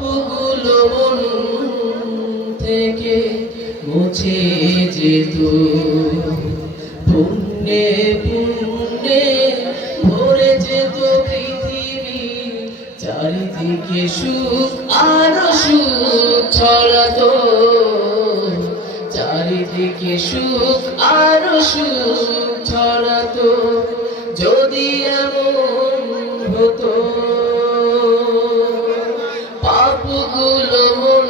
পাপগুলো মন থেকে মুছে যেত, পুণ্যে পুণ্যে ভরে যেত পৃথিবী, চারিদিকে সুখ আর সুখ ছড়াতো, চারিদিকে সুখ আর সুখ ছড়াতো। যদি এমন হতো পাপগুলো মন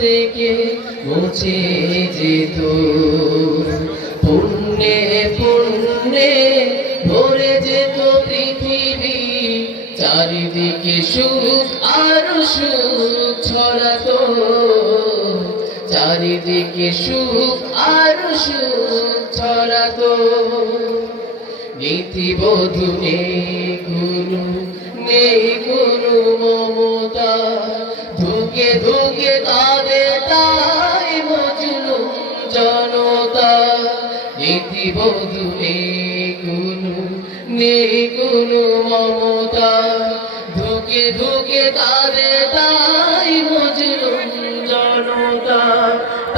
থেকে মুছে যেত, পুণ্যে পুণ্যে ভরে যেত পৃথিবী, চারিদিকে সুখ আর সুখ ছড়াতো, চারিদিকে সুখ আর সুখ ছড়াতো। নীতিবোধ নেই কোনো মমতা, ধুকে ধুকে কাঁদে তাই মজলুম জনতা। নীতিবোধ নেই কোনো মমতা, ধুকে ধুকে কাঁদে তাই মজলুম জনতা।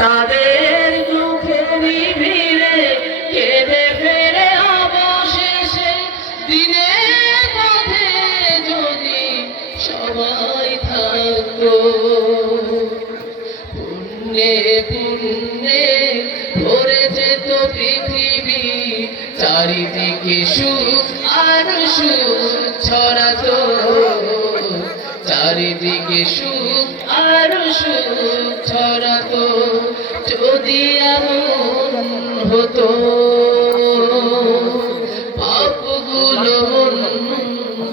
তাদের চোখে নিভিড়ে কেঁদে ফেরে অবশেষে, দিনের পথে যদি সবাই থাকতো, পুণ্যে পুণ্যে ভরে যেত পৃথিবী, চারিদিকে সুখ আর সুখ ছড়াতো, চারিদিকে সুখ আর সুখ ছড়াতো। যদি এমন হতো পাপগুলো মন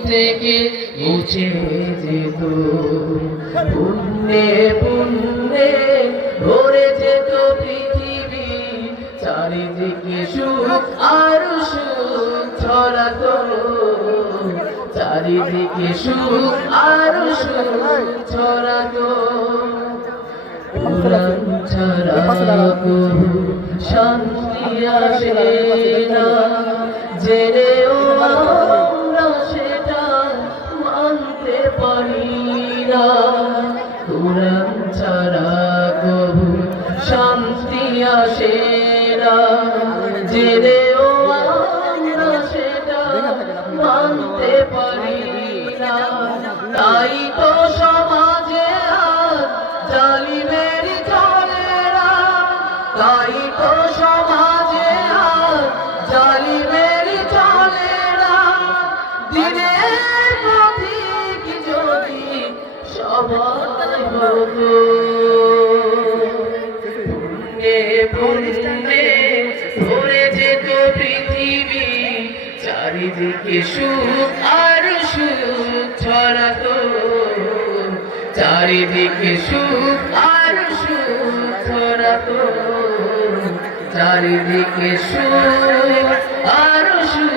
থেকে মুছে যেত, পুণ্যে পুণ্যে ভরে যেত পৃথিবী, চারিদিকে সুখ আর সুখ ছড়াতো, চারিদিকে সুখ আর সুখ ছড়াতো। কোরআন ছাড়া কবু শান্তি আসে না, জেনেও আমরা সেটা মানতে পারি না। কোরআন ছাড়া কবু শান্তি আসে না, জেনেও আমরা সেটা মানতে পারি না। তাই তো সমাজে আজ জালিমের চলে না, তাই তো সমাজে আজ জালিমের চলে না। দিনের পথিক যদি সবাই হতো, পুণ্যে পুণ্যে ভরে যেত পৃথিবী, চারিদিকে সুখ আর সুখ ছড়াতো, চারিদিকে সুখ আর সুখ ছড়াতো, চারিদিকে সুখ আর সুখ